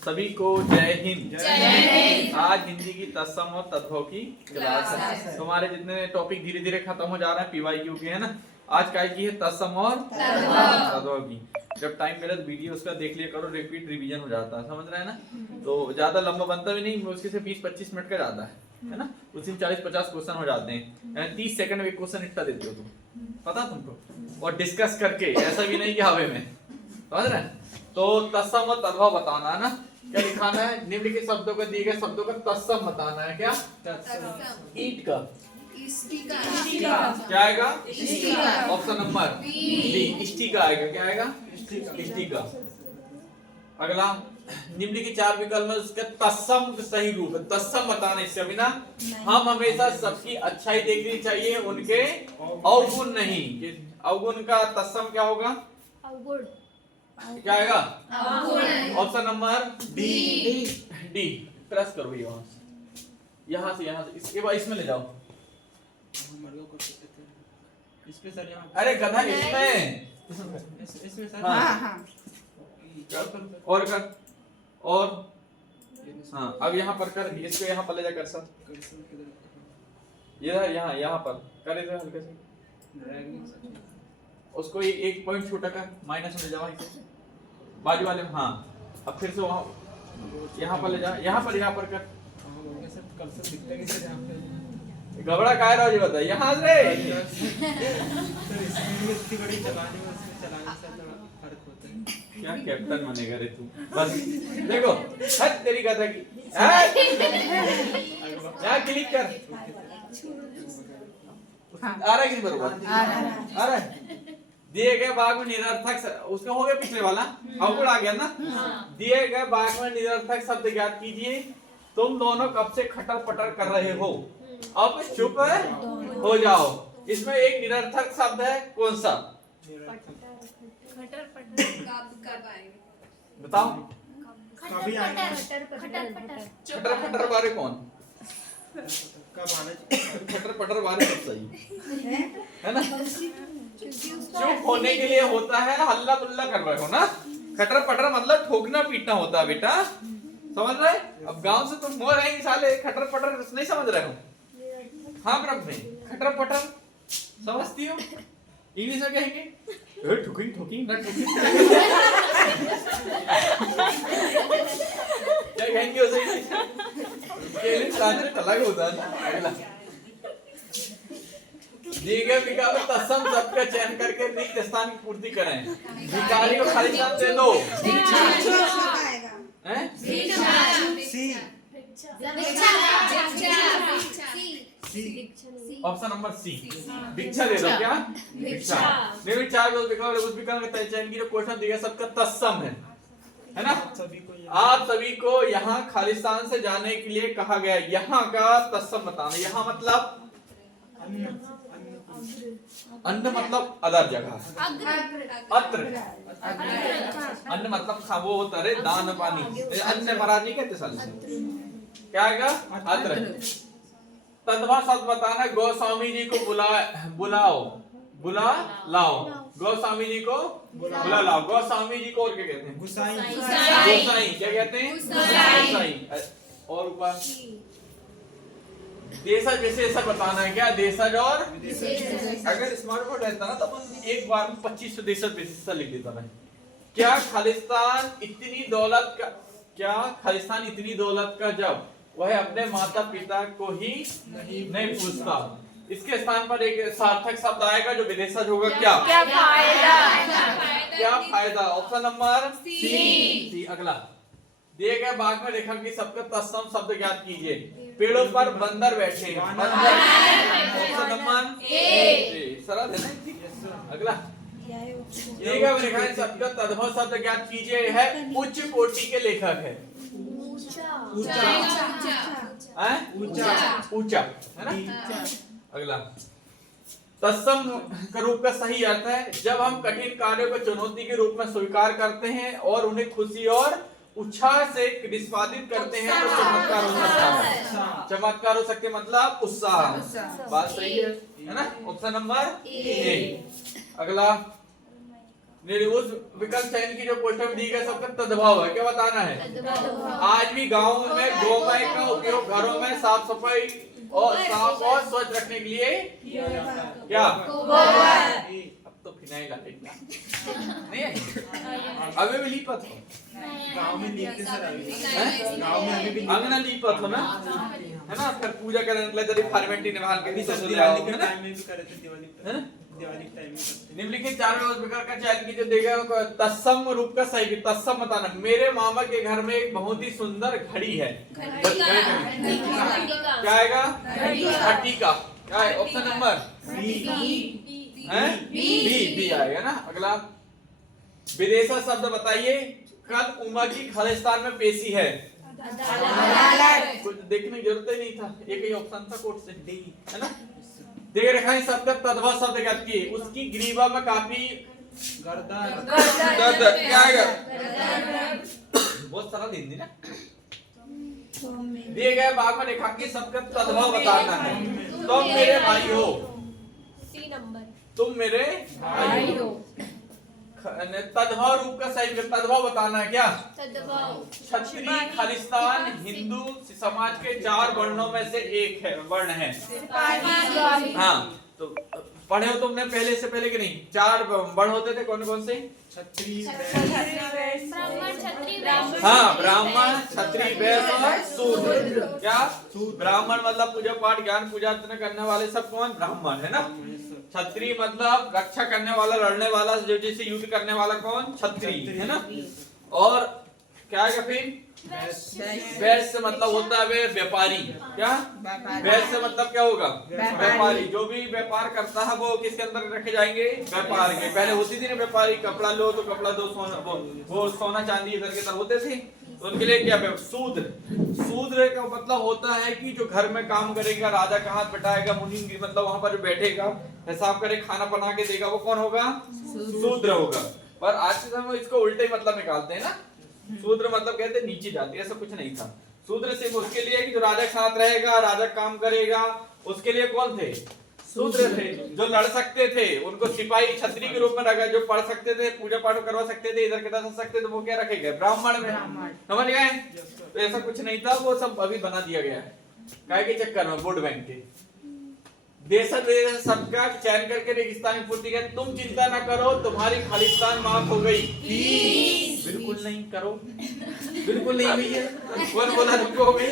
सभी को जय हिंद। आज हिंदी की तत्सम और तद्भव की क्लास है। तुम्हारे जितने टॉपिक धीरे धीरे खत्म हो जा रहे हैं पीवाईक्यू के, है ना। आज का की है तत्सम और तद्भव की। जब टाइम मिले तो वीडियो उसका देख लिया करो, रिपीट रिवीजन हो जाता है, समझ रहे हैं ना। तो ज्यादा लंबा बनता भी नहीं, उसके से 20-25 मिनट का जाता है ना। उसी में 40-50 क्वेश्चन हो जाते हैं। 30 सेकंड में एक क्वेश्चन इतना देते हो तुम, पता तुमको। और डिस्कस करके, ऐसा भी नहीं कि हवे में, समझ रहे हैं। तो तत्सम और तद्भव बताना है ना। क्या लिखाना है? निम्नलिखित शब्दों को दिए गए शब्दों का तत्सम बताना है। क्या? ईट का क्या आएगा? ऑप्शन नंबर डी, इष्टि का आएगा। क्या आएगा? इष्टि का। अगला, निम्नलिखित 4 विकल्प में उसका तत्सम सही रूप है। तत्सम बताना इससे बिना। हम हमेशा सबकी अच्छाई देखनी चाहिए, उनके अवगुण नहीं। अवगुण का तत्सम क्या होगा? अवगुण। क्या आएगा? Option number D. प्रेस करो यहाँ से इसके बाद इसमें ले जाओ। इस पे सर यहाँ। अरे गधा इसमें सर। हाँ। और कर और हाँ, अब यहाँ पर कर, इसको यहाँ पर ले जा कर सर। यहाँ पर करे तो हल्के से उसको एक पॉइंट छोटा कर, माइनस में ले जाओ इसे बाजू वाले में। हाँ, अब फिर से वहाँ यहाँ पर ले जा, यहाँ पर कर। सर कर्सर दिखता है कि सर यहाँ पे घबरा काहे रहो जी, बताइए। यहाँ से सर इसमें इतनी बड़ी चलाने में उसमें चलाने से थोड़ा फर्क होता है। क्या कैप्टन बनेगा रे तू? बस देखो, हट तेरी कथा की। यहाँ क्लिक कर। आ रहा है कि बरोबर? आ रहा है। दिए गए भाग में निरर्थक, उसका हो गया पिछले वाला, अवगुण आ गया ना। दिए गए भाग में निरर्थक शब्द ज्ञात कीजिए। तुम दोनों कब से खटर पटर कर रहे हो, अब चुप हो जाओ। इसमें एक निरर्थक शब्द है, कौन सा? बताओ। खटर पटर बारे कौन? खटर पटर बारे सब सही है ना। चुप होने के लिए होता है हल्ला गुल्ला कर रहे हो ना। खटर पटर मतलब ठोकना पीटना होता है बेटा, समझ रहे? अब गांव से तुम हो रहे साले, खटर पटर नहीं समझ रहे हो? हाँ ब्रह्म में खटर पटर समझती हो? इंग्लिश में कहेंगे ठुकिंग ना ठुकिंग क्या कहेंगे उसे? अलग होता है। अगला, दिए गए विकल्प में तत्सम शब्द का चयन करके रिक्त स्थान की पूर्ति करें। भिखारी को खाली स्थान दे दो। ऑप्शन नंबर सी, भिक्षा दे दो। क्या? भिक्षा। निम्नलिखित 4 विकल्प उस विकल्प का चयन कीजिए। क्वेश्चन दिया सबका तत्सम है ना। आप सभी को यहाँ खालिस्तान से जाने के लिए कहा गया। यहाँ का तत्सम बताना। यहाँ मतलब अन्न मतलब अदर जगह, अत्र। अन्न मतलब वो होता है दान पानी। अन्न महाराज नहीं कहते साल से। क्या आएगा? अत्र। तद्भव शब्द बताना। गोस्वामी जी को बुला लाओ। गोस्वामी जी को बुला लाओ। गोस्वामी जी को और क्या कहते हैं? गोसाई। क्या कहते हैं? गोसाई। और ऊपर देशज विशेषण बताना है। क्या? देशज और अगर स्मार्टफोन रहता ना तो अपन एक बार में 2500 देशज विशेषण लिख देता मैं। क्या खालिस्तान इतनी दौलत का जब वह अपने माता पिता को ही नहीं पूछता। इसके स्थान पर एक सार्थक शब्द आएगा जो विदेशज होगा। क्या फायदा? Option number C. अगला, दिए गए भाग में लेखक की सबका तत्सम शब्द ज्ञात कीजिए। पेड़ों पर बंदर बैठे। Option number A. सरल है ना। अगला, दिए गए लेखक सबका तद्भव शब्द ज्ञात कीजिए। है उच्च कोटि के लेखक है। ऊंचा है ना। अगला, तत्सम का रूप का सही अर्थ है जब हम कठिन कार्यों को चुनौती के रूप में स्वीकार करते हैं और उन्हें खुशी और उत्साह से निष्पादित करते हैं तो चमत्कार हो सकता है। चमत्कार हो सकते मतलब उत्साह। बात सही है ना। Option number A. अगला, उस विकल्प चयन की जो कोष्ठक में दी गई सबका तद्भाव है, क्या बताना है? आज भी गाँव में गोमय का उपयोग घरों में साफ सफाई और साफ और स्वच्छ रखने के लिए क्या? अब तो फिनाइल आएगा नहीं, अभी भी लीपत हो गांव में लीपते सर, गांव में अभी भी अंगना लीपत हो ना, है ना? फिर पूजा करने के लिए जब फॉर्मेलिटी निभाल के भी सब दिवाली के टाइम में भी करे थे, दिवाली के टाइम में। निम्नलिखित चार में उस प्रकार का चयन कीजिए, देगा तत्सम रूप का सही तत्सम बताना। मेरे मामा के घर में एक बहुत ही सुंदर घड़ी है, क्या आएगा? घड़ी का क्या है? ऑप्शन नंबर बी आएगा ना। अगला विदेशा शब्द बताइए, कल उमा की खालिस्तान में पेशी है, कुछ देखने की जरूरत ही नहीं था, एक ही ऑप्शन था कोर्ट से, डी है ना। दे रखा है शब्द तद्भव शब्द कहती है, उसकी ग्रीवा में काफी दर्द क्या आएगा? बहुत सरल हिंदी ना। दिए गए भाग में रेखा के शब्द तद्भव बताना है। तुम मेरे भाई हो, तुम मेरे भाई हो। तद्भव रूप का सही तद्भव बताना है, क्या? क्षत्रिय खालिस्तान हिंदू समाज के 4 वर्णों में से एक है, वर्ण है। हाँ, तो पढ़े हो तुमने पहले से पहले कि नहीं? 4 वर्ण होते थे, कौन कौन से? हाँ, ब्राह्मण, क्षत्रिय, वैश्य और शूद्र। क्या? ब्राह्मण मतलब पूजा पाठ ज्ञान पूजा अर्चना करने वाले सब कौन? ब्राह्मण है ना। क्षत्रिय मतलब रक्षा करने वाला, लड़ने वाला, जो जैसे युद्ध करने वाला कौन? क्षत्रिय है ना। और क्या है फिर? वैश्य मतलब होता है व्यापारी, क्या? वैश्य मतलब क्या होगा? व्यापारी। जो भी व्यापार करता है वो किसके अंदर रखे जाएंगे? व्यापार के। पहले होती थी ना व्यापारी, कपड़ा लो तो कपड़ा दो, सोना वो सोना चांदी इधर के तरह होते थे, तो उनके लिए क्या? शूद्र। शूद्र का मतलब होता है कि जो घर में काम करेगा, राजा का हाथ बटाएगा, मुनि मतलब वहां पर जो बैठेगा, हिसाब करे, खाना बना के देगा, वो कौन होगा? शूद्र होगा। पर आज के समय इसको उल्टे मतलब निकालते हैं ना। शूद्र मतलब कहते हैं नीचे जाति, ऐसा कुछ नहीं था। शूद्र सिर्फ उसके लिए कि जो राजा के साथ रहेगा, राजा काम करेगा, उसके लिए कौन थे? शूद्र थे। जो लड़ सकते थे उनको सिपाही क्षत्रिय के रूप में रखा, जो पढ़ सकते थे, पूजा पाठ करवा सकते थे, इधर के दस सकते थे, वो क्या रखे गए? ब्राह्मण में। समझ गए? तो ऐसा कुछ नहीं था, वो सब अभी बना दिया गया है काय के चक्कर में, वोट बैंक के। देश सबका चयन करके रेगिस्तान पूर्ति कर। तुम चिंता न करो, तुम्हारी खालिस्तान माफ हो गई। बिल्कुल नहीं करो, बिल्कुल नहीं हुई है। कौन बोला तुमको हो गई?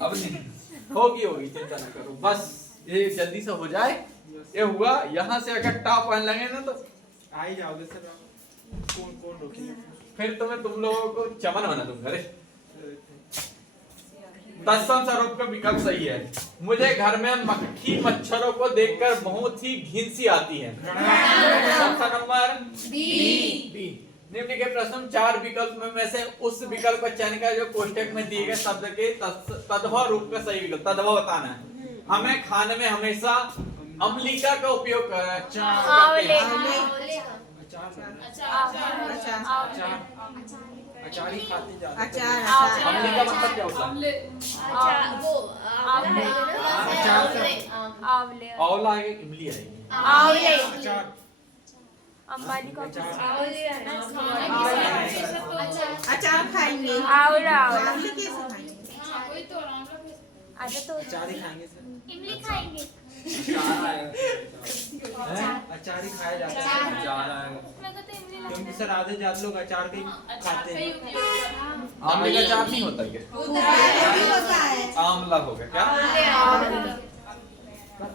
अब नहीं होगी, चिंता न करो, बस ये जल्दी से हो जाए। ये हुआ, यहाँ से अगर टॉप वन लगे ना तो आ ही जाओगे सर। कौन रोकेगा? फिर तुम लोगों को चमन बना दूंगा। अरे तत्सम स्वरूप का विकल्प सही है। मुझे घर में मक्खी मच्छरों को देखकर बहुत ही घिन सी आती है। Option number B. निम्न के प्रश्न 4 विकल्प में से उस विकल्प का चयन कर जो कोष्टक में दिए गए शब्द के तद्भव रूप का सही विकल्प तद्भव बताना है। हमें खाने में हमेशा अम्लिका का उपयोग अचार ही खाते जाते। अम्लिका मतलब क्या होता है? आंवला आएगा, इमली आएगी। अचार अचार खाएंगे। अचार ही खाएंगे सर। इमली खाएंगे। अचार ही खाया जाता है क्योंकि सर आधे ज्यादा लोग अचार के खाते हैं। आंवले का अचार नहीं होता क्या? आंवला होगा क्या?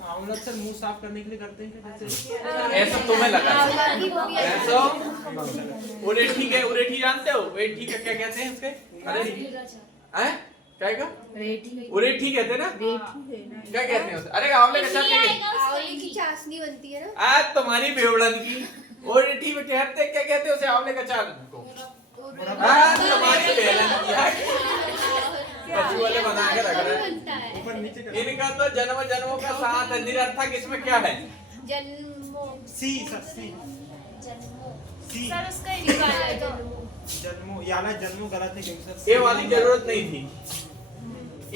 आंवला सर मुंह साफ करने के लिए करते हैं क्या? जैसे ऐसा तुम्हें लगा ऐसा? उरेठी के उरेठी जानते हो? उरेठी का क्या कहते हैं उसके? अरे हैं? क्या का? उरेठी कहते हैं ना? क्या कहते हैं उसे? अरे आंवले का अचार आंवले की चाशनी बनती है ना? आज तुम्हारी बेवड़न की उरेठी में कहते क्या कहते हैं उसे? आंवले का अचार को। तुम्हारी बेवड़न की कच्ची वाले बना के रख रहे हैं। ऊपर नीचे कर। इनका तो जन्म जन्मों का साथ है। निरर्थक इसमें क्या है? जन्मों। सी सर सी सी सर उसका ही निकाला है तो। जन्मों याला जन्मों गलत है क्योंकि सर ये वाली जरूरत नहीं थी।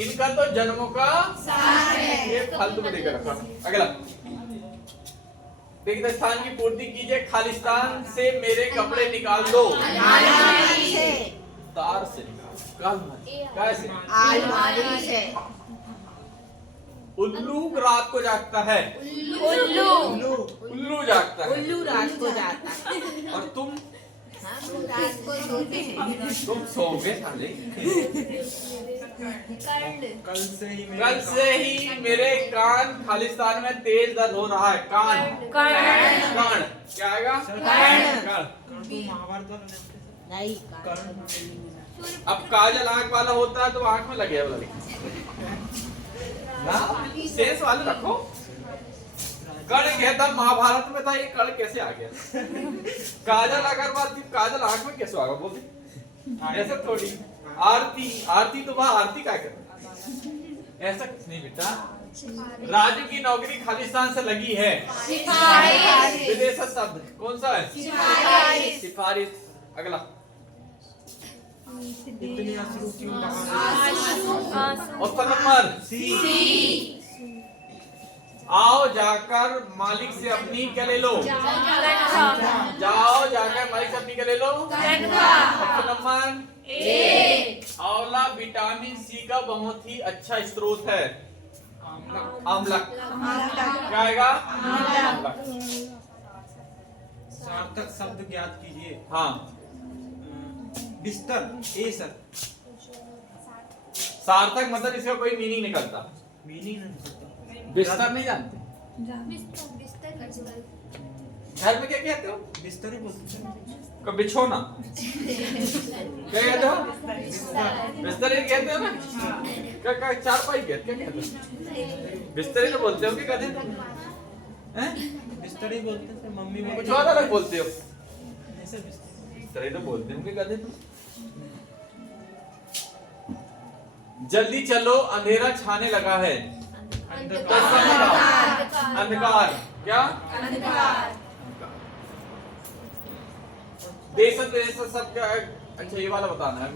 इनका तो जन्मों का साथ है। ये फालतू में देकर रखा। अगला रिक्त स्थान की पूर्ति कीजिए। खालिस्तान से मेरे कपड़े निकाल दो। अलमारी से। तार से निकाल कैसे? अलमारी से। उल्लू रात को जागता है। उल्लू उल्लू जागता है। उल्लू रात को जाता है। और तुम रात को सोते हैं। तुम सोओगे साले। कल से ही मेरे कान खालिस्तान में तेज दर्द हो रहा है। कान कर्ण क्या आएगा? कर्ण। महाभारत वाला नहीं। अब काजल आंख वाला होता है तो आंख में लगे वाला ना, सेंस वाले रखो। कर्ण कहता महाभारत में था, ये कर्ण कैसे आ गया? काजल अग्रवाल थी, काजल आंख में कैसे आ गया? बोलते ऐसा थोड़ी। आरती आरती तो वहां आरती क्या कर, ऐसा कुछ नहीं बेटा। राजू की नौकरी खालिस्तान से लगी है। विदेश शब्द कौन सा है? सिफारिश। अगला इतनी अश्रु क्यों ऑप्शन नंबर सी। आओ जाकर मालिक से अपनी क्या ले लो? जाओ जाकर मालिक से अपनी क्या ले लो? Option number A. आंवला विटामिन सी का बहुत ही अच्छा स्रोत है। अम्लक क्या आएगा? अम्लक। सार्थक शब्द ज्ञात कीजिए। हाँ, बिस्तर। ए सर। सार्थक मतलब इसका कोई मीनिंग निकलता। मीनिंग नहीं। बिस्तर नहीं जानते? घर में क्या कहते हो? बिस्तर ही बोलते हैं। कब बिछोना क्या कहते हो? बिस्तर ही कहते हो ना? क्या चारपाई कहते क्या कहते हो? बिस्तर ही तो बोलते हो कि गधे? हैं? बिस्तर ही बोलते हैं मम्मी में। कुछ और अलग बोलते हो? ऐसे बिस्तर। बिस्तर ही तो बोलते हो कि गधे तो। जल्दी चलो अंधेरा छाने लगा है। अंधकार क्या? देश सब क्या? अच्छा ये वाला बताना है।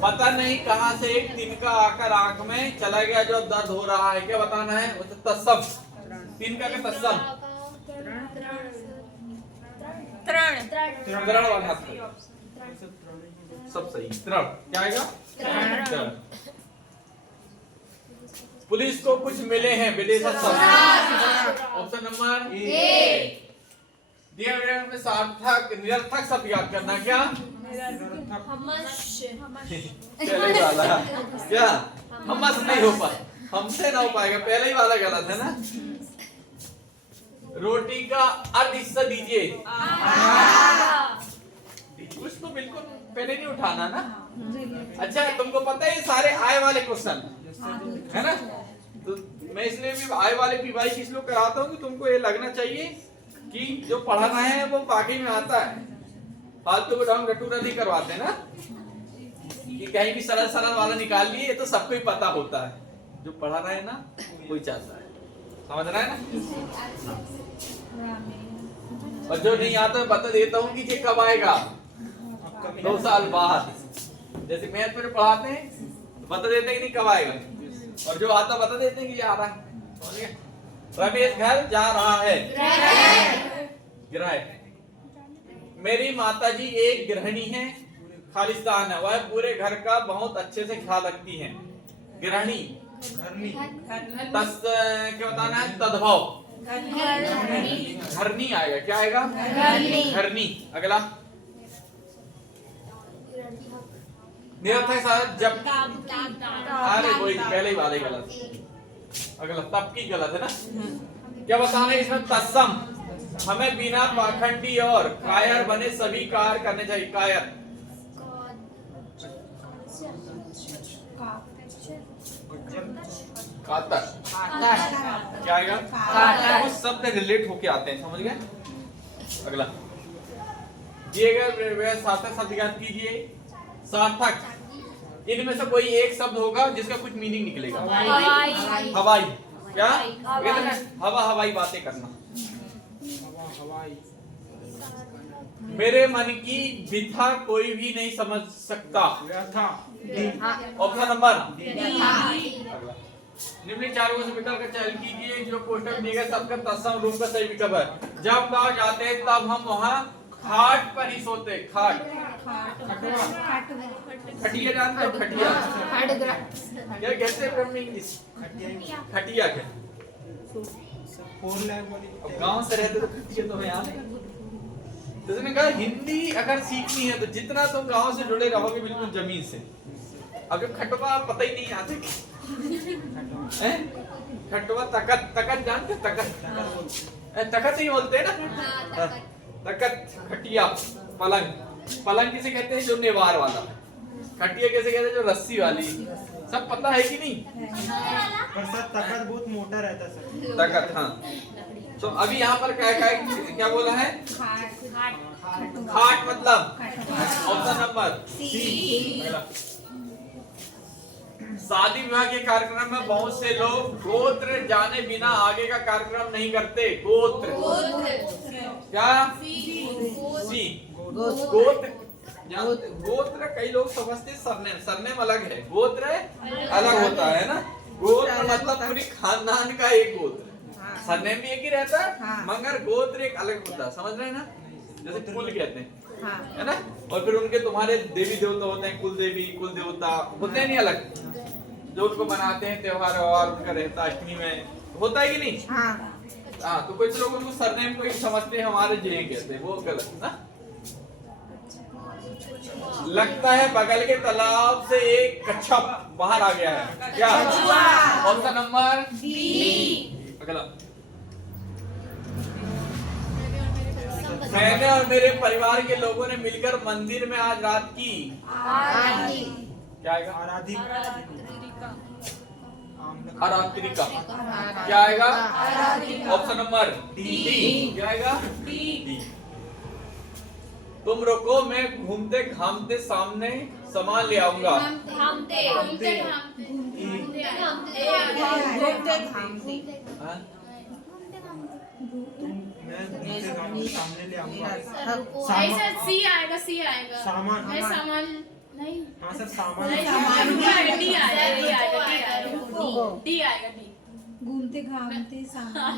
पता नहीं कहां से एक तिनका आकर आंख में चला गया जो अब दर्द हो रहा है। क्या बताना है? वो तो तत्सम। तिनका का तत्सम तृण वाला सब सही। तृण क्या आएगा? तृण। पुलिस को कुछ मिले हैं विदेशी शब्द। Option number A. दिए गए में सार्थक निरर्थक शब्द याद करना। क्या? पहले वाला क्या? हमसे नहीं हो पाए, हमसे ना हो पाएगा। पहले ही वाला गलत है ना। रोटी का अर्थ हिस्सा दीजिए। कुछ तो बिल्कुल पहले नहीं उठाना ना। अच्छा तुमको पता है ये सारे आय वाले क्वेश्चन है ना, तो मैं इसलिए भी आय वाले पीवाई किस लोग कराता हूँ कि तुमको ये लगना चाहिए कि जो पढ़ाना है वो वाकई में आता है। फालतू को डाउन रटूरा नहीं करवाते ना कि कहीं भी सरल सरल वाला निकाल लिए। ये तो सबको ही पता होता है, जो पढ़ा रहा है ना वही चाहता है। समझ रहा है ना? और जो नहीं आता बता देता हूँ कि ये कब आएगा। 2 साल बाद। जैसे मैथ में पढ़ाते हैं तो बता देते हैं कि नहीं कब आएगा, और जो आता बता देते हैं कि ये आ रहा है। रमेश घर जा रहा है। गृह। मेरी माताजी एक गृहिणी है। खालिस्तान है, वह पूरे घर का बहुत अच्छे से ख्याल रखती हैं। गृहिणी क्या बताना है? तद्भव। घरनी आएगा। क्या आएगा? घरनी। अगला निरर्थक जब। अरे वही पहले ही वाला ही गलत। अगला तब की गलत है ना। क्या बताना है इसमें? तत्सम। हमें बिना पाखंडी और कायर बने सभी कार्य करने चाहिए। कायर कातर क्या आएगा? कुछ शब्द रिलेट होके आते हैं, समझ गए? अगला दिए गए सार्थक शब्द ज्ञात कीजिए। सार्थक इनमें से कोई एक शब्द होगा जिसका कुछ मीनिंग निकलेगा। हवाई क्या? हवा हवाई बातें करना। मेरे मन की व्यथा कोई भी नहीं समझ सकता। ऑप्शन नंबर निम्न चारों से विकल्प का चयन कीजिए। जो कोष्टक दिए गए सबका तत्सम रूप का सही विकल्प है। जब गांव जाते हैं तब हम वहाँ खाट पर ही सोते। खाट, खटिया जानते हो? खटिया क्या कहते हैं ब्रह्म इंग्लिश? खटिया के। अब गांव से रहते तो खटिया तो है यार। तो उसने कहा हिंदी अगर सीखनी है तो जितना तुम गांव से जुड़े रहोगे बिल्कुल जमीन से। अब जो खटवा पता ही नहीं आते हैं? खटवा तकत, तकत जानते? तकत, तकत ही बोलते हैं ना। तकत, खटिया, पलंग। पलंग किसे कहते हैं? जो नेवार वाला। खटिया कैसे कहते हैं? जो रस्सी वाली। सब पता है कि नहीं? पर सर तकत बहुत मोटा रहता है सर। तकत, हाँ। तो अभी यहाँ पर क्या बोला है? खाट मतलब ऑप्शन नंबर सी। शादी विवाह के कार्यक्रम में बहुत से लोग गोत्र जाने बिना आगे का कार्यक्रम नहीं करते। गोत्र क्या? सी। गोत्र गोत्र कई लोग समझते सरनेम। सरनेम अलग है, गोत्र अलग होता है ना। गोत्र मतलब पूरी खानदान का एक गोत्र। सरनेम भी एक ही रहता है मगर गोत्र एक अलग होता है। समझ रहे हैं ना? जैसे कुल कहते हैं है ना। और फिर उनके तुम्हारे देवी देवता होते हैं, कुल देवी कुल देवता होते हैं नहीं अलग, जो उनको बनाते हैं त्योहार व्योहार उनका रहता है। अष्टमी में होता है कि नहीं? हाँ। तो कुछ लोग उनको सरनेम को ही समझते हैं हमारे जय कहते हैं, वो गलत ना। लगता है बगल के तालाब से एक कच्छप बाहर आ गया है। क्या? कौन सा नंबर? बी। अगला। मैंने और मेरे परिवार के लोगों ने मिलकर मंदिर में आज रात की क्या आएगा? आरात्रिका। क्या आएगा? Option number D. क्या आएगा? डी। तुम रुको मैं घूमते घामते सामने सामान ले आऊंगा। सामने ले आऊंगा। ऐसा सी आएगा, सी आएगा। सामान नहीं। हाँ सर सामान। डी आएगा। घूमते घामते सामान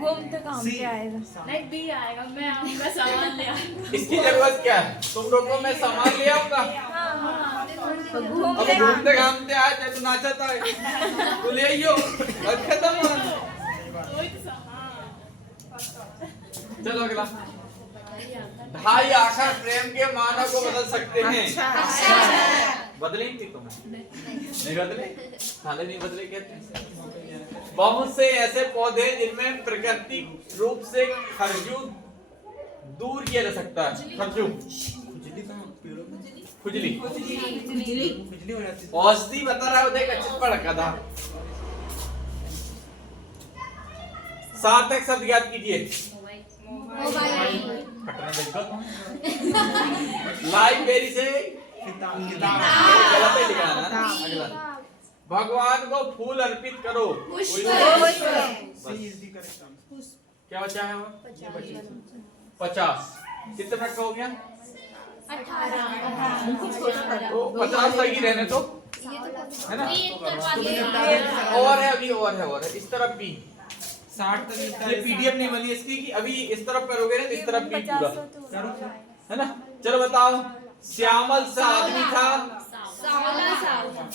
घूमते घामते आएगा। नहीं बी आएगा। मैं आऊंगा सामान ले आऊंगा। इसकी जरूरत क्या है? तुम रुको मैं सामान ले आऊंगा। अब घूमते घामते आए चाहे तू नाचा था तू ले आइयो और खत्म हुआ। चलो अगला। ढाई आखर प्रेम के मानव को बदल सकते हैं। बदलेंगे तुम? नहीं बदले? साले नहीं बदले कहते हैं। बहुत से ऐसे पौधे जिनमें प्राकृतिक रूप से खरजू दूर किया जा सकता है। खरजू खुजली हो जाती है। औषधि बता रहा है उदय कच्चित पर रखा था। सार्थक शब्द ज्ञात कीजिए। लाइब्रेरी से गलत लिखा है ना। अगला। भगवान को फूल अर्पित करो। क्या बचा है? 50। कितने मिनट का हो गया? 18। 50 सही रहने तो है ना। और है अभी और है इस तरफ भी 60 तक। ये पीडीएफ नहीं बनी इसकी कि अभी इस तरफ करोगे ना इस तरफ भी पूरा है ना। चलो बताओ। श्यामल सा आदमी था।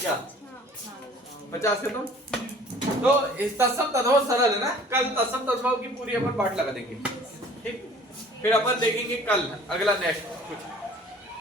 क्या 50 के तुम तो इस तत्सम तद्भव सरल है ना। कल तत्सम तद्भव की पूरी अपन पाठ लगा देंगे। ठीक। फिर अपन देखेंगे कल अगला नेक्स्ट कुछ